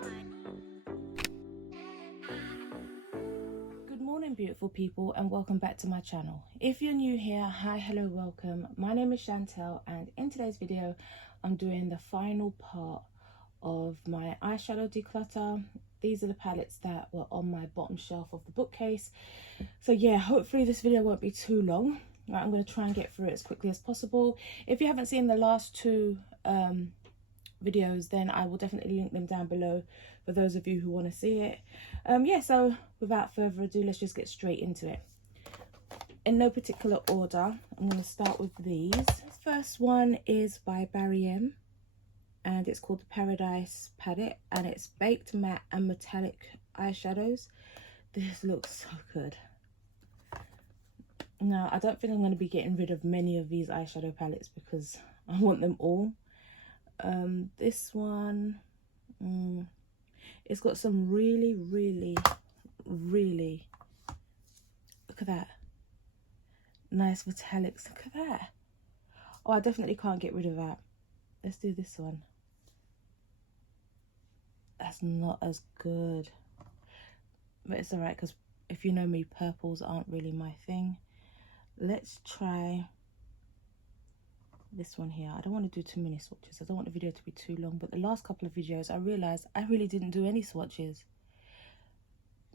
Good morning, beautiful people, and welcome back to my channel. If you're new here, hi, hello, welcome. My name is Chantel, and in today's video I'm doing the final part of my eyeshadow declutter. These are the palettes that were on my bottom shelf of the bookcase. So yeah, hopefully this video won't be too long. Right, I'm going to try and get through it as quickly as possible. If you haven't seen the last two videos, then I will definitely link them down below for those of you who want to see it. Yeah, so without further ado, let's just get straight into it. In no particular order, I'm going to start with these. This first one is by Barry M, and it's called the Paradise Palette, and it's baked matte and metallic eyeshadows. This looks so good. Now, I don't think I'm going to be getting rid of many of these eyeshadow palettes because I want them all. This one, it's got some really, look at that, nice metallics. Look at that. Oh, I definitely can't get rid of that. Let's do this one. That's not as good, but it's alright because if you know me, purples aren't really my thing. Let's try this one here. I don't want to do too many swatches. I don't want the video to be too long, but the last couple of videos I realized I really didn't do any swatches.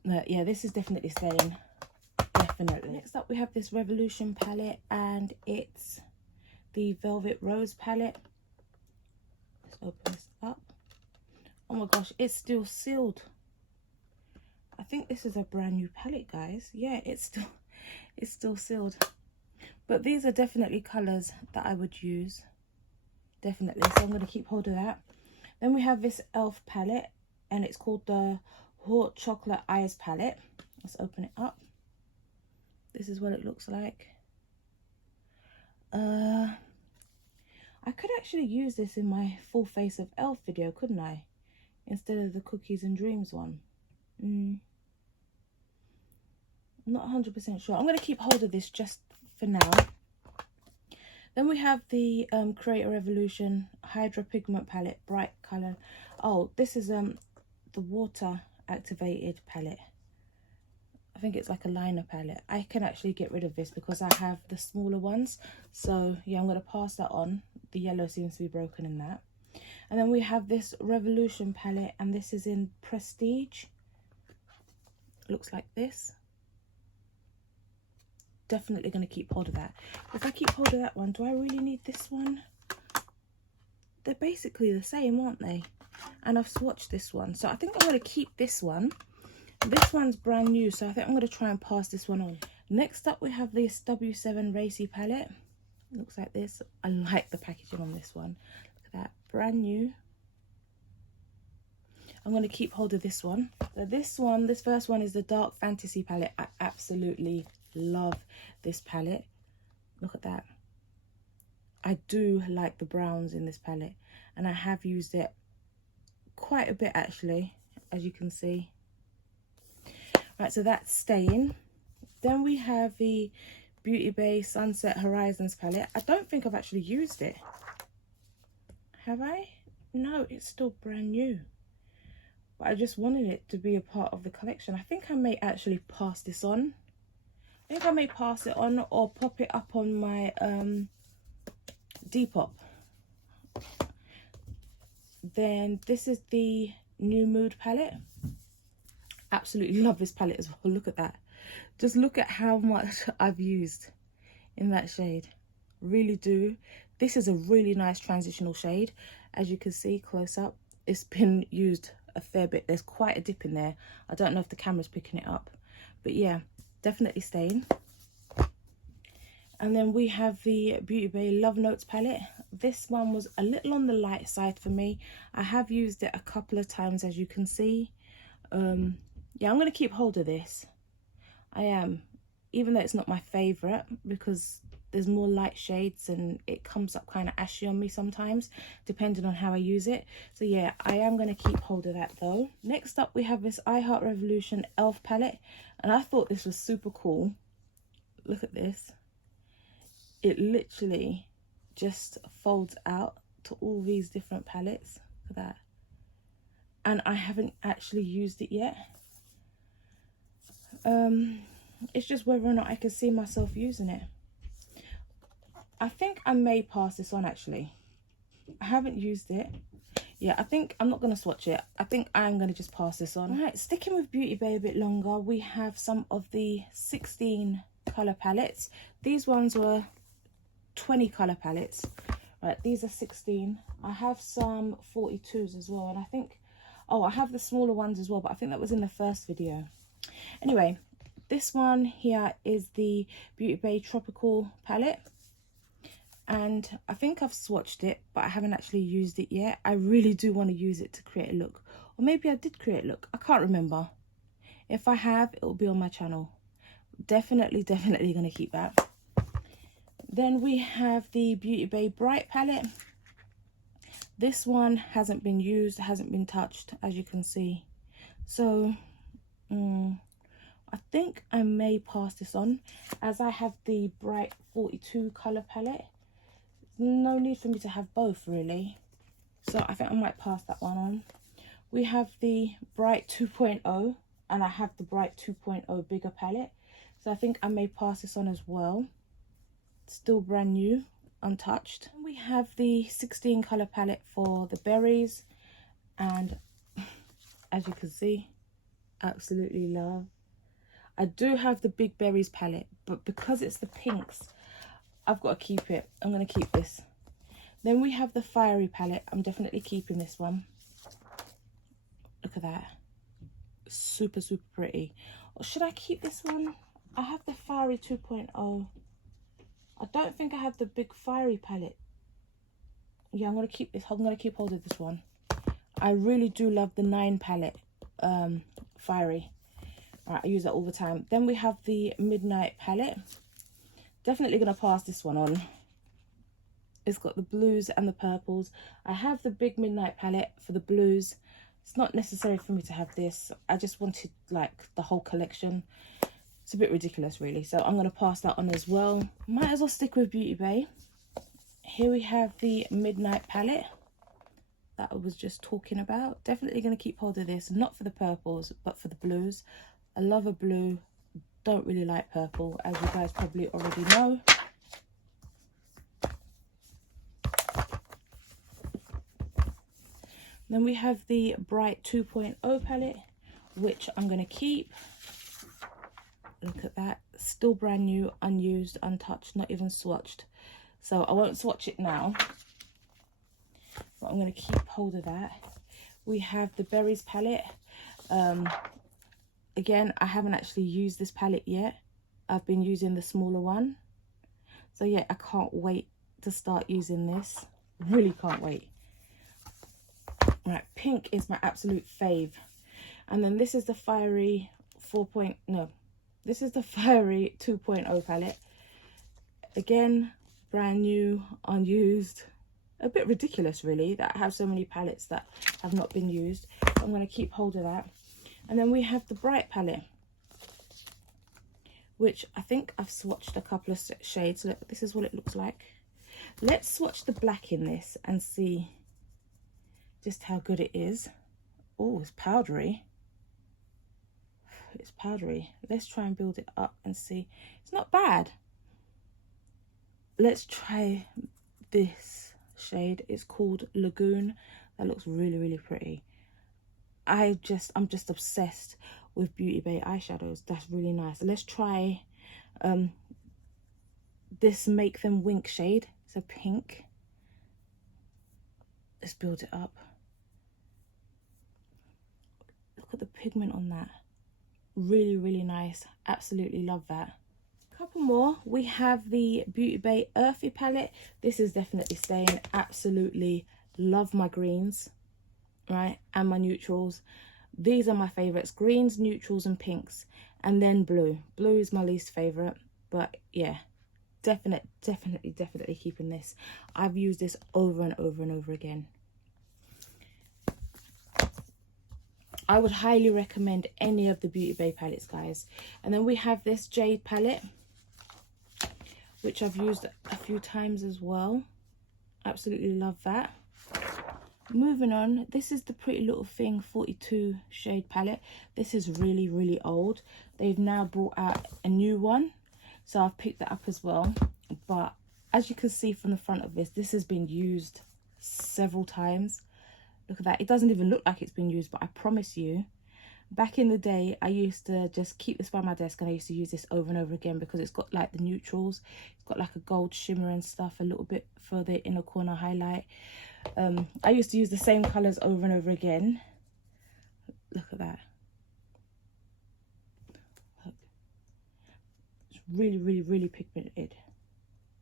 But yeah, this is definitely staying. Definitely. Next up we have this Revolution palette, and it's the Velvet Rose palette. Let's open this up. Oh my gosh, it's still sealed. I think this is a brand new palette, guys. Yeah, it's still sealed. But these are definitely colours that I would use. Definitely. So I'm going to keep hold of that. Then we have this e.l.f. palette, and it's called the Hot Chocolate Eyes palette. Let's open it up. This is what it looks like. I could actually use this in my full face of e.l.f. video, couldn't I? Instead of the Cookies and Dreams one. I'm not 100% sure. I'm going to keep hold of this just for now. Then we have the Creator Revolution Hydra Pigment palette, bright color. Oh, this is the water activated palette. I think it's like a liner palette. I can actually get rid of this because I have the smaller ones. So yeah, I'm going to pass that on. The yellow seems to be broken in that. And then we have this Revolution palette, and this is in Prestige. Looks like this. Definitely going to keep hold of that. If I keep hold of that one, do I really need this one? They're basically the same, aren't they? And I've swatched this one, so I think I'm going to keep this one. This one's brand new, so I think I'm going to try and pass this one on. Next up we have this W7 Racy palette. It looks like this. I like the packaging on this one. Look at that, brand new. I'm going to keep hold of this one. So this first one is the Dark Fantasy palette. I absolutely love this palette. Look at that. I do like the browns in this palette, and I have used it quite a bit actually, as you can see. Right, so that's staying. Then we have the Beauty Bay Sunset Horizons palette. I don't think I've actually used it. Have I? No, it's still brand new. But I just wanted it to be a part of the collection. I think I may actually pass this on. I think I may pass it on or pop it up on my Depop. Then this is the New Mood palette. Absolutely love this palette as well. Look at that. Just look at how much I've used in that shade. Really do. This is a really nice transitional shade. As you can see close up, it's been used a fair bit. There's quite a dip in there. I don't know if the camera's picking it up, but yeah, definitely staying. And then we have the Beauty Bay Love Notes palette. This one was a little on the light side for me. I have used it a couple of times, as you can see. Yeah, I'm going to keep hold of this. I am, even though it's not my favourite, because there's more light shades and it comes up kind of ashy on me sometimes, depending on how I use it. So yeah, I am going to keep hold of that though. Next up we have this I Heart Revolution e.l.f. palette, and I thought this was super cool. Look at this. It literally just folds out to all these different palettes. Look at that. and I haven't actually used it yet. It's just whether or not I can see myself using it. I think I may pass this on actually. I haven't used it. Yeah, I think I'm not going to swatch it. I think I'm going to just pass this on. Alright, sticking with Beauty Bay a bit longer, we have some of the 16 colour palettes. These ones were 20 colour palettes. Right, these are 16. I have some 42s as well, and I think, oh, I have the smaller ones as well, but I think that was in the first video. Anyway, this one here is the Beauty Bay Tropical palette. And I think I've swatched it, but I haven't actually used it yet. I really do want to use it to create a look. Or maybe I did create a look. I can't remember. If I have, it will be on my channel. Definitely going to keep that. Then we have the Beauty Bay Bright palette. This one hasn't been used, hasn't been touched, as you can see. So, I think I may pass this on, as I have the Bright 42 colour palette. No need for me to have both really, so I think I might pass that one on. We have the Bright 2.0 and I have the Bright 2.0 bigger palette, so I think I may pass this on as well. Still brand new, untouched. We have the 16 colour palette for the berries, and as you can see, absolutely love. I do have the big berries palette, but because it's the pinks, I've got to keep it. I'm going to keep this. Then we have the Furry palette. I'm definitely keeping this one. Look at that. Super pretty. Or should I keep this one? I have the Furry 2.0. I don't think I have the big Furry palette. Yeah, I'm going to keep this. I'm going to keep hold of this one. I really do love the 9 palette, Furry. Alright, I use that all the time. Then we have the Midnight palette. Definitely going to pass this one on. It's got the blues and the purples. I have the big Midnight palette for the blues. It's not necessary for me to have this. I just wanted like the whole collection. It's a bit ridiculous really, so I'm going to pass that on as well. Might as well stick with Beauty Bay. Here we have the Midnight palette that I was just talking about. Definitely going to keep hold of this, not for the purples but for the blues. I love a blue. Don't really like purple, as you guys probably already know. Then we have the Bright 2.0 palette, which I'm going to keep. Look at that. Still brand new, unused, untouched, not even swatched. So I won't swatch it now, but I'm going to keep hold of that. We have the Berries palette. Again, I haven't actually used this palette yet. I've been using the smaller one. So yeah, I can't wait to start using this. Really can't wait. Right, pink is my absolute fave. And then this is the Furry this is the Furry 2.0 palette. Again, brand new, unused. A bit ridiculous really that I have so many palettes that have not been used. I'm going to keep hold of that. And then we have the Bright palette, which I think I've swatched a couple of shades. Look, this is what it looks like. Let's swatch the black in this and see just how good it is. Oh, it's powdery. It's powdery. Let's try and build it up and see. It's not bad. Let's try this shade. It's called Lagoon. That looks really pretty. I'm just obsessed with Beauty Bay eyeshadows. That's really nice. Let's try this Make Them Wink shade. It's a pink. Let's build it up. Look at the pigment on that. Really nice. Absolutely love that. Couple more. We have the Beauty Bay Earthy palette. This is definitely staying. Absolutely love my greens, right, and my neutrals. These are my favorites: greens, neutrals and pinks, and then blue. Blue is my least favorite, but yeah, definitely keeping this. I've used this over and over again. I would highly recommend any of the Beauty Bay palettes, guys. And then we have this Jade palette, which I've used a few times as well. Absolutely love that. Moving on, this is the Pretty Little Thing 42 shade palette. This is really, really old. They've now brought out a new one, so I've picked that up as well. But as you can see from the front of this has been used several times. Look at that. It doesn't even look like it's been used, but I promise you, back in the day, I used to just keep this by my desk, and I used to use this over and over again because it's got like the neutrals. It's got like a gold shimmer and stuff, a little bit for the inner corner highlight. I used to use the same colours over and over again. Look at that. Look. It's really, really, really pigmented.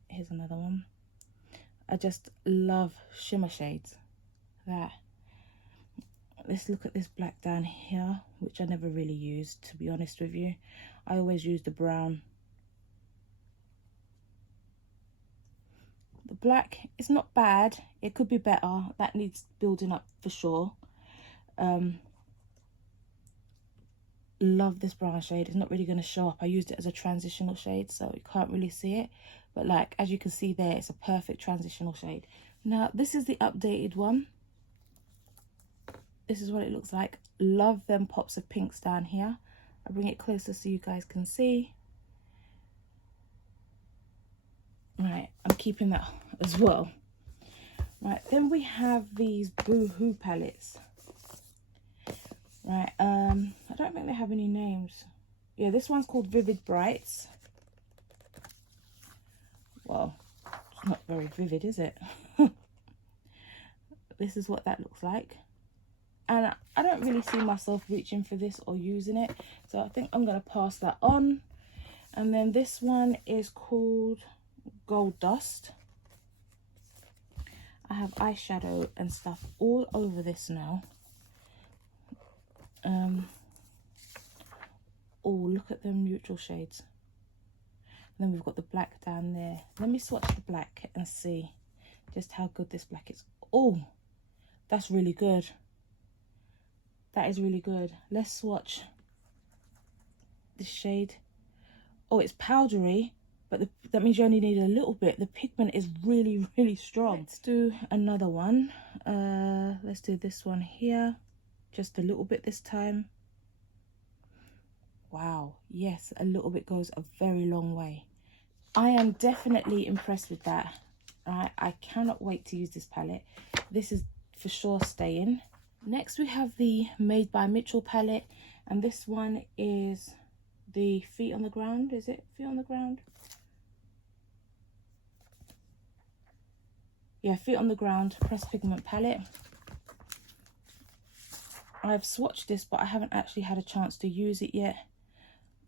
Here's another one. I just love shimmer shades. That. Let's look at this black down here, which I never really used, to be honest with you. I always use the brown. The black is not bad. It could be better. That needs building up for sure. Love this brown shade. It's not really going to show up. I used it as a transitional shade, so you can't really see it. But like, as you can see there, it's a perfect transitional shade. Now, this is the updated one. This is what it looks like. Love them pops of pinks down here. I'll bring it closer so you guys can see. Right, I'm keeping that as well. Right, then we have these Boohoo palettes. Right, I don't think they have any names. Yeah, this one's called Vivid Brights. Well, it's not very vivid, is it? This is what that looks like. And I don't really see myself reaching for this or using it, so I think I'm going to pass that on. And then this one is called Gold Dust. I have eyeshadow and stuff all over this now. Oh, look at them neutral shades. And then we've got the black down there. Let me swatch the black and see just how good this black is. Oh, that's really good. That is really good. Let's swatch this shade. Oh, it's powdery, but that means you only need a little bit. The pigment is really, really strong. Let's do another one. Let's do this one here. Just a little bit this time. Wow, yes, a little bit goes a very long way. I am definitely impressed with that. Right, I cannot wait to use this palette. This is for sure staying. Next we have the Made by Mitchell palette, and this one is the Feet on the Ground. Is it Feet on the Ground? Yeah, Feet on the Ground Pressed Pigment palette. I've swatched this, but I haven't actually had a chance to use it yet.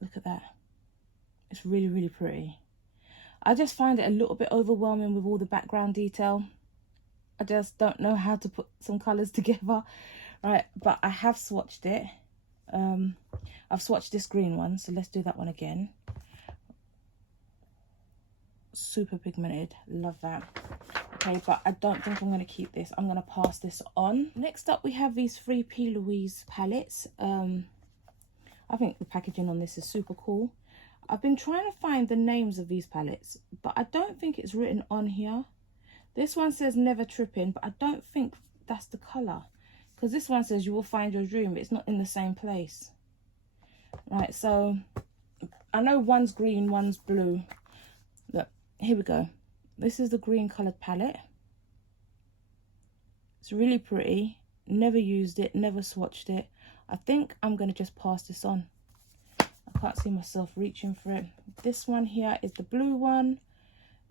Look at that. It's really, really pretty. I just find it a little bit overwhelming with all the background detail. I just don't know how to put some colours together. Right, but I have swatched it. I've swatched this green one, so let's do that one again. Super pigmented, love that. Okay, but I don't think I'm going to keep this. I'm going to pass this on. Next up, we have these 3P Louise palettes. I think the packaging on this is super cool. I've been trying to find the names of these palettes, but I don't think it's written on here. This one says Never Tripping, but I don't think that's the colour. Because this one says You Will Find Your Dream, but it's not in the same place. Right, so I know one's green, one's blue. Look, here we go. This is the green coloured palette. It's really pretty. Never used it, never swatched it. I think I'm going to just pass this on. I can't see myself reaching for it. This one here is the blue one.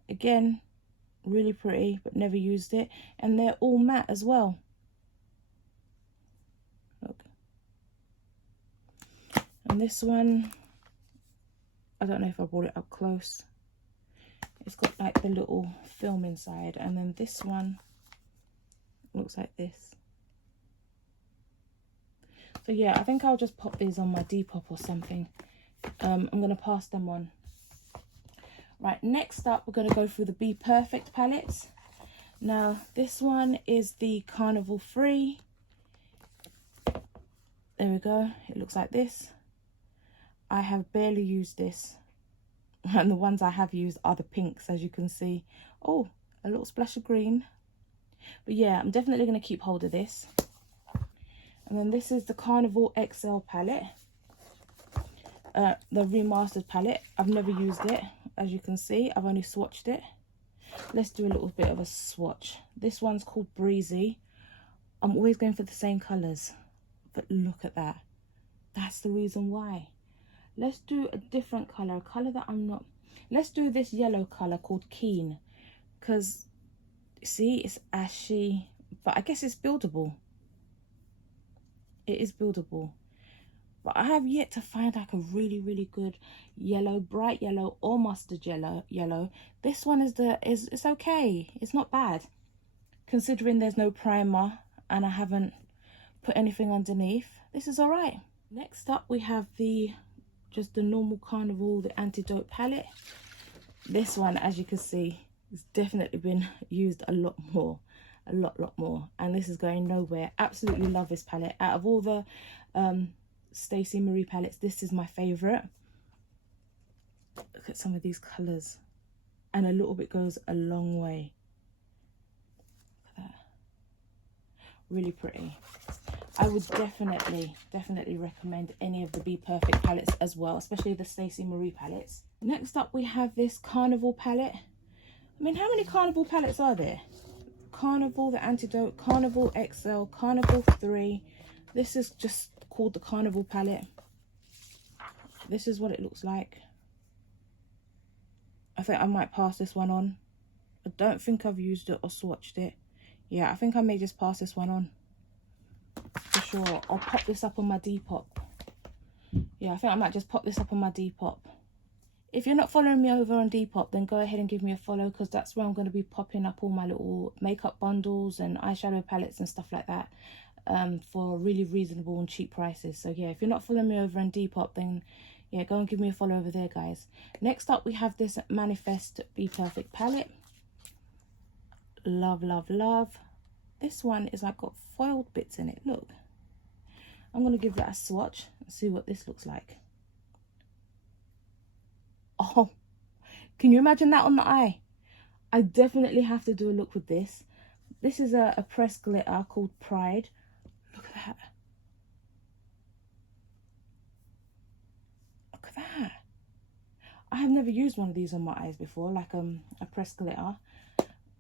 Again, really pretty, but never used it. And they're all matte as well. Look. And this one, I don't know if I brought it up close. It's got like the little film inside. And then this one looks like this. So yeah, I think I'll just pop these on my Depop or something. I'm going to pass them on. Right, next up, we're going to go through the Be Perfect palettes. Now, this one is the Carnival Free. There we go. It looks like this. I have barely used this. And the ones I have used are the pinks, as you can see. Oh, a little splash of green. But yeah, I'm definitely going to keep hold of this. And then this is the Carnival XL palette, the remastered palette. I've never used it, as you can see. I've only swatched it. Let's do a little bit of a swatch. This one's called Breezy. I'm always going for the same colours, but look at that. That's the reason why. Let's do a different colour, a colour that I'm not... Let's do this yellow colour called Keen, because, see, it's ashy, but I guess it's buildable. It is buildable. But I have yet to find like a really good yellow, bright yellow or mustard yellow. This one is it's okay. It's not bad, considering there's no primer and I haven't put anything underneath. This is all right. Next up we have just the normal Carnival, the Antidote palette. This one, as you can see, has definitely been used a lot more. A lot more, and this is going nowhere. Absolutely love this palette. Out of all the Stacey Marie palettes, this is my favorite. Look at some of these colors, and a little bit goes a long way. Look at that. Really pretty. I would definitely recommend any of the Be Perfect palettes as well, especially the Stacey Marie palettes. Next up we have this Carnival palette. I mean, how many Carnival palettes are there? Carnival, the Antidote, Carnival XL, Carnival 3. This is just called the Carnival palette. This is what it looks like. I think I might pass this one on. I don't think I've used it or swatched it. Yeah, I think I may just pass this one on. For sure. I'll pop this up on my Depop. Yeah, I think I might just pop this up on my Depop. If you're not following me over on Depop, then go ahead and give me a follow, because that's where I'm going to be popping up all my little makeup bundles and eyeshadow palettes and stuff like that for really reasonable and cheap prices. So yeah, if you're not following me over on Depop, then yeah, go and give me a follow over there, guys. Next up we have this Manifest Be Perfect palette. Love. This one is like got foiled bits in it. Look, I'm going to give that a swatch and see what this looks like. Oh, can you imagine that on the eye? I definitely have to do a look with this. This is a pressed glitter called Pride. Look at that. Look at that. I have never used one of these on my eyes before, like a pressed glitter.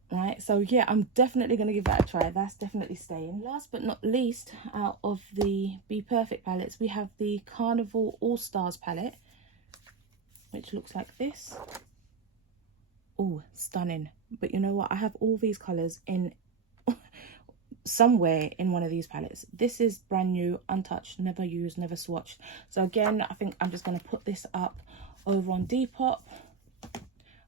Right, so yeah, I'm definitely going to give that a try. That's definitely staying. Last but not least, out of the Be Perfect palettes, we have the Carnival All Stars palette, which looks like this. Oh, stunning. But you know what? I have all these colours in somewhere in one of these palettes. This is brand new, untouched, never used, never swatched. So again, I think I'm just going to put this up over on Depop.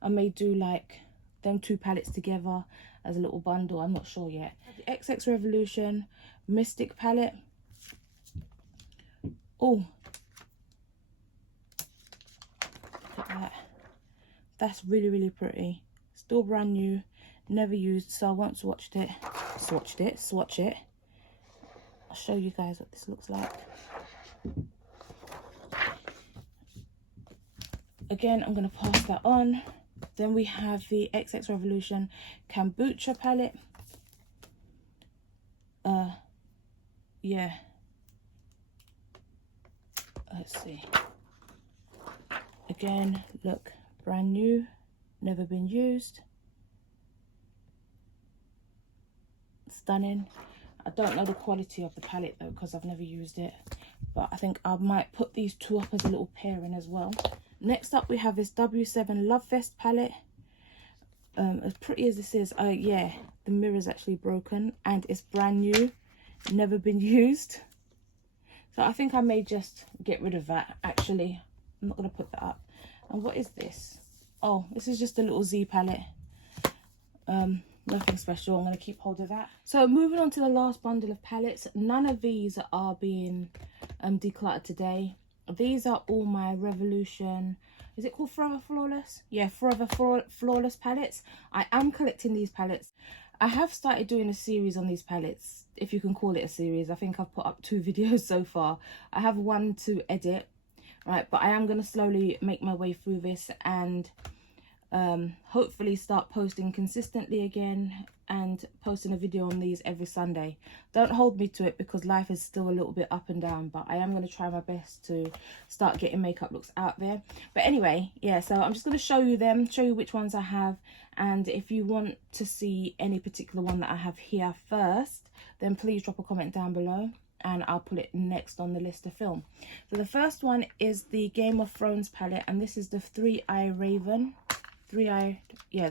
I may do like them two palettes together as a little bundle. I'm not sure yet. The XX Revolution Mystic palette. Oh, look at that. That's really pretty. Still brand new, never used, so I won't swatch it. I'll show you guys what this looks like. Again, I'm going to pass that on. Then we have the XX Revolution Kombucha palette. Yeah. Let's see. Again, look, brand new, never been used. Stunning. I don't know the quality of the palette though, because I've never used it. But I think I might put these two up as a little pairing as well. Next up we have this W7 Lovefest palette. As pretty as this is, yeah, the mirror's actually broken and it's brand new, never been used. So I think I may just get rid of that. Actually, I'm not going to put that up. And what is this? Oh, this is just a little Z palette. Nothing special. I'm going to keep hold of that. So moving on to the last bundle of palettes. None of these are being decluttered today. These are all my Revolution, is it called Forever Flawless? Yeah, Forever Flawless palettes. I am collecting these palettes. I have started doing a series on these palettes, if you can call it a series. I think I've put up 2 videos so far. I have one to edit, right? But I am going to slowly make my way through this and hopefully start posting consistently again and posting a video on these every Sunday. Don't hold me to it because life is still a little bit up and down, but I am going to try my best to start getting makeup looks out there. But anyway, yeah, so I'm just going to show you them, show you which ones I have, and if you want to see any particular one that I have here first, then please drop a comment down below and I'll put it next on the list to film. So the first one is the Game of Thrones palette, and this is the Three-Eyed Raven. The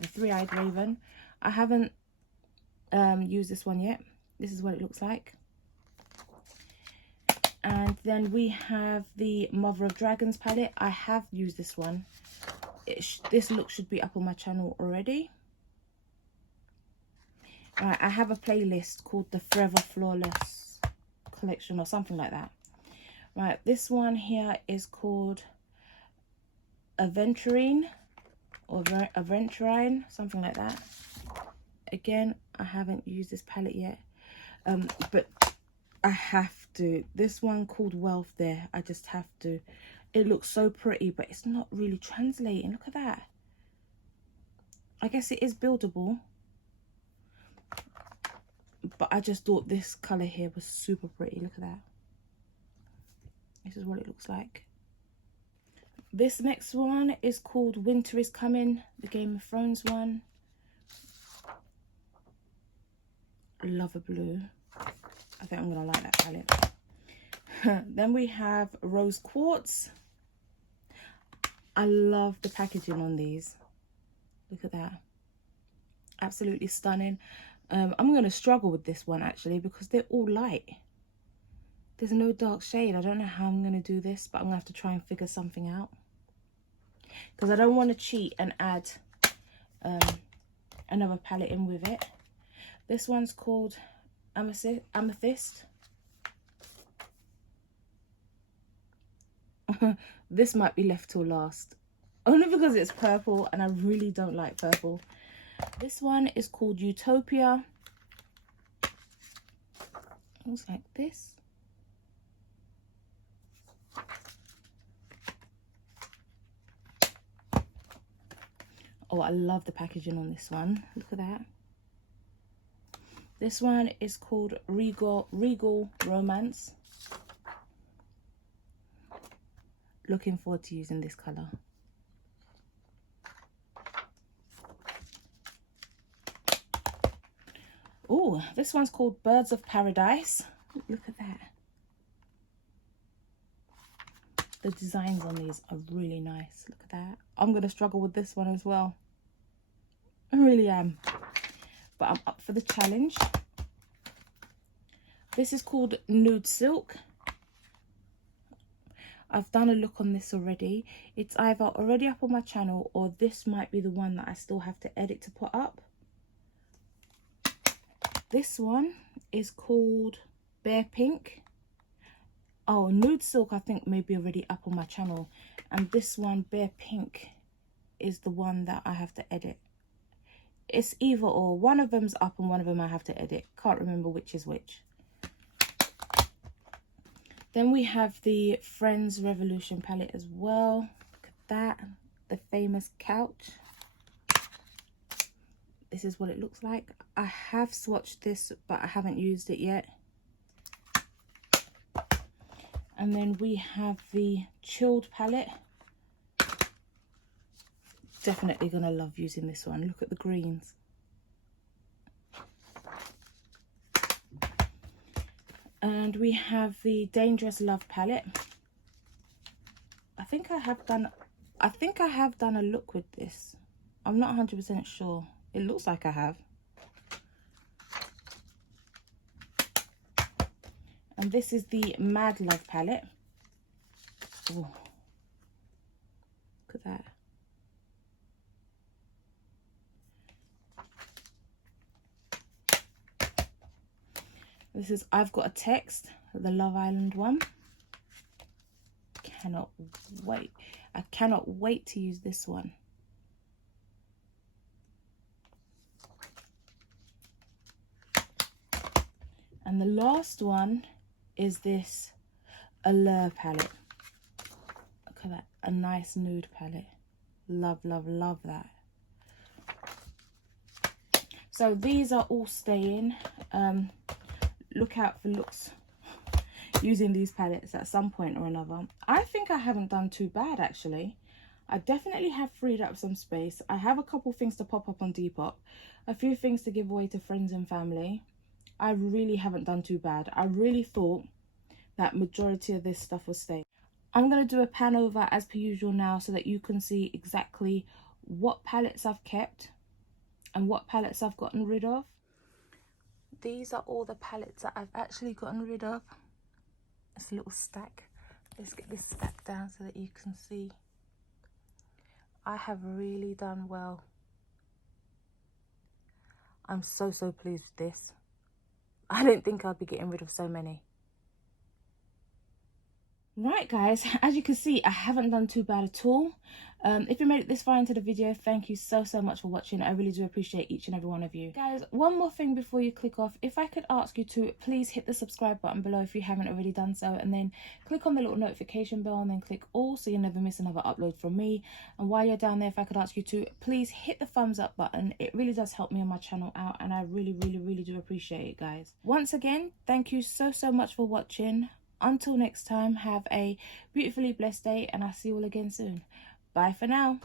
Three-Eyed Raven. I haven't used this one yet. This is what it looks like. And then we have the Mother of Dragons palette. I have used this one. This look should be up on my channel already. Right, I have a playlist called the Forever Flawless collection or something like that. Right, this one here is called Aventurine or Aventurine, something like that. Again, I haven't used this palette yet, but I have to. This one called Wealth there, I just have to. It looks so pretty, but it's not really translating. Look at that. I guess it is buildable, but I just thought this colour here was super pretty. Look at that. This is what it looks like. This next one is called Winter is Coming, the Game of Thrones one. I love a blue. I think I'm going to like that palette. Then we have Rose Quartz. I love the packaging on these. Look at that. Absolutely stunning. I'm going to struggle with this one actually because they're all light. There's no dark shade. I don't know how I'm going to do this, but I'm going to have to try and figure something out. Because I don't want to cheat and add another palette in with it. This one's called Amethyst. This might be left till last. Only because it's purple and I really don't like purple. This one is called Utopia. Looks like this. Oh, I love the packaging on this one. Look at that. This one is called Regal Romance. Looking forward to using this colour. Oh, this one's called Birds of Paradise. Look at that. The designs on these are really nice. Look at that. I'm going to struggle with this one as well. I really am. But I'm up for the challenge. This is called Nude Silk. I've done a look on this already. It's either already up on my channel or this might be the one that I still have to edit to put up. This one is called Bare Pink. Oh, Nude Silk I think may be already up on my channel. And this one, Bare Pink, is the one that I have to edit. It's either or. One of them's up and one of them I have to edit. Can't remember which is which. Then we have the Friends Revolution palette as well. Look at that. The famous couch. This is what it looks like. I have swatched this, but I haven't used it yet. And then we have the Chilled palette. Definitely gonna love using this one. Look at the greens. And we have the Dangerous Love palette. I think I have done a look with this. I'm not 100% sure. It looks like I have. And this is the Mad Love palette. Ooh. Look at that. This is I've Got a Text, the Love Island one. Cannot wait. I cannot wait to use this one. And the last one is this Allure palette. Look at that, a nice nude palette. Love, love, love that. So these are all staying. Look out for looks using these palettes at some point or another. I think I haven't done too bad actually. I definitely have freed up some space. I have a couple things to pop up on Depop, a few things to give away to friends and family. I really haven't done too bad. I really thought that majority of this stuff will stay. I'm going to do a pan over as per usual now so that you can see exactly what palettes I've kept and what palettes I've gotten rid of. These are all the palettes that I've actually gotten rid of. It's a little stack. Let's get this stack down so that you can see. I have really done well. I'm so pleased with this. I didn't think I'd be getting rid of so many. Right guys, as you can see, I haven't done too bad at all. If you made it this far into the video, thank you so much for watching. I really do appreciate each and every one of you. Guys, one more thing before you click off. If I could ask you to please hit the subscribe button below if you haven't already done so, and then click on the little notification bell and then click all so you never miss another upload from me. And while you're down there, if I could ask you to please hit the thumbs up button. It really does help me on my channel out, and I really do appreciate it, guys. Once again, thank you so much for watching. Until next time, have a beautifully blessed day, and I'll see you all again soon. Bye for now.